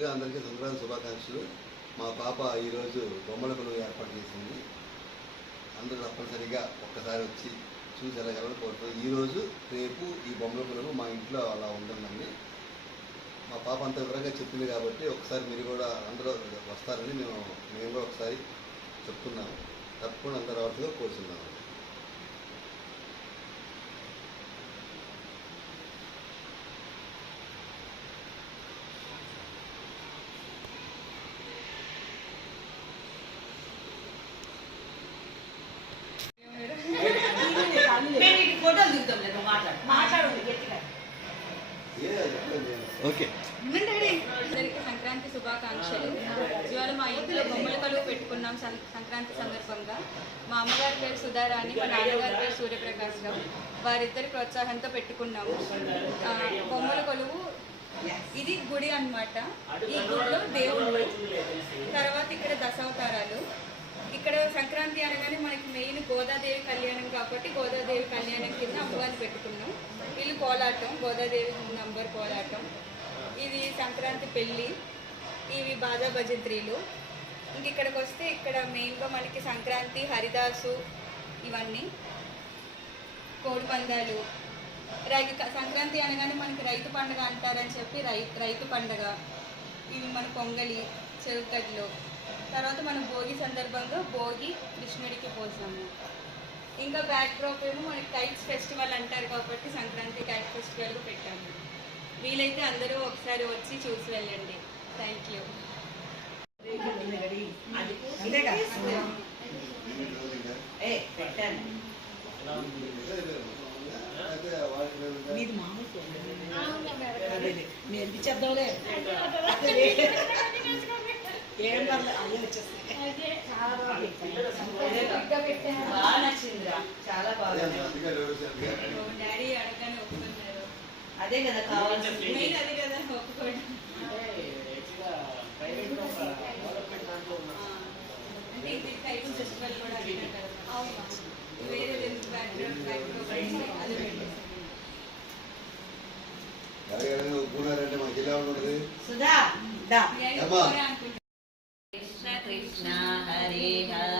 ముందుగా అందరికీ సంక్రాంతి శుభాకాంక్షలు. మా పాప ఈరోజు బొమ్మల కొలువు ఏర్పాటు చేసింది. అందరూ తప్పనిసరిగా ఒక్కసారి వచ్చి చూసి వెళ్ళగలను కోరుతుంది ఈరోజు రేపు ఈ బొమ్మల కొలువు మా ఇంట్లో అలా ఉంటుందండి. మా పాప అంత వివరంగా చెప్పింది కాబట్టి ఒకసారి మీరు కూడా అందరూ వస్తారని మేము మేము కూడా ఒకసారి చెప్తున్నాము. తప్పకుండా అందరూ రావాల్సిందిగా కోరుతున్నాము మేము ఇటు ఫోటోలు దిగుతాం లేదు మాట్లాడు. గట్టిగా. ఓకే. అందరికీ సంక్రాంతి శుభాకాంక్షలు. ఇవాళ మా ఇంట్లో బొమ్మల కలువు పెట్టుకున్నాం సం- సంక్రాంతి సందర్భంగా. మా అమ్మగారి పేరు సుధారాణి మా నాన్నగారి పేరు సూర్యప్రకాశ్ రావు వారిద్దరి ప్రోత్సాహంతో పెట్టుకున్నాము. బొమ్మల కొలువు ఇది గుడి అన్నమాట. ఈ గుడిలో దేవుళ్ళు తర్వాత ఇక్కడ దశావతారాలు ఇక్కడ సంక్రాంతి అనగానే మనకి మెయిన్ గోదాదేవి కళ్యాణం కాబట్టి గోదాదేవి కళ్యాణం కింద అమ్మవారిని పెట్టుకున్నాం. వీళ్ళు కోలాటం గోదాదేవి నంబర్ కోలాటం. ఇది సంక్రాంతి పెళ్ళి ఇవి బాధా భజంత్రీలు. ఇంక ఇక్కడికి వస్తే ఇక్కడ మెయిన్గా మనకి సంక్రాంతి హరిదాసు ఇవన్నీ. కోడి పందాలు. రైతు సంక్రాంతి అనగానే మనకి రైతు పండుగ అంటారని చెప్పి రై రైతు పండుగ. ఇవి మన పొంగలి చెరుకడ్లు తర్వాత మన భోగి సందర్భంగా భోగి కృష్ణుడికి పోసాము. ఇంకా బ్యాక్ డ్రాప్ ఏమో మనకి కైట్స్ ఫెస్టివల్ అంటారు కాబట్టి సంక్రాంతి కైట్ ఫెస్టివల్ పెట్టాము. వీలైతే అందరూ ఒకసారి వచ్చి చూసి వెళ్ళండి. థ్యాంక్ యూ మీది మామూలు ఫోన్ అదే. బాగా నచ్చిందిరా చాలా బాగుంది డాడీ అడగని ఒప్పుకున్నారు అదే కదా కావాల్సింది మెయిన్ అది కదా ఒప్పుకోవడం అంటే ఇది ఫెస్టివల్ కూడా వేరే బ్యాక్గ్రౌండ్ బ్యాక్గ్రౌండ్ అది ఎవరైనా ఒప్పుకున్నారంటే మాకు ఉంటుంది సుధా కృష్ణ కృష్ణ హరే హరే.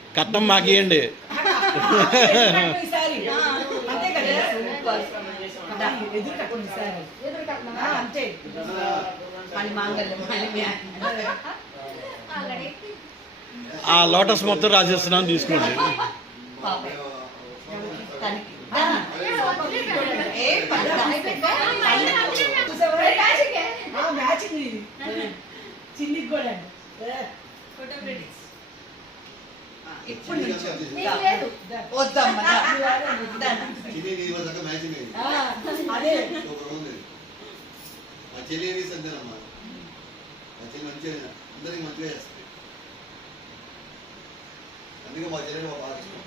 కట్నం మాకియండి. అంతే ఆ, లోటస్ మొత్తం రాసేస్తున్నాను తీసుకోండి. పాప కూడా. ఫోటో ఇప్పుడు. వద్దమ్మ అదే. మా చెల్లి ఏది సందేనమ్మా. మా చెల్లి మంచిగా అందరికి మంచిగా చేస్తుంది. అందుకే మా చెల్లి మా బాగా ఇష్టం.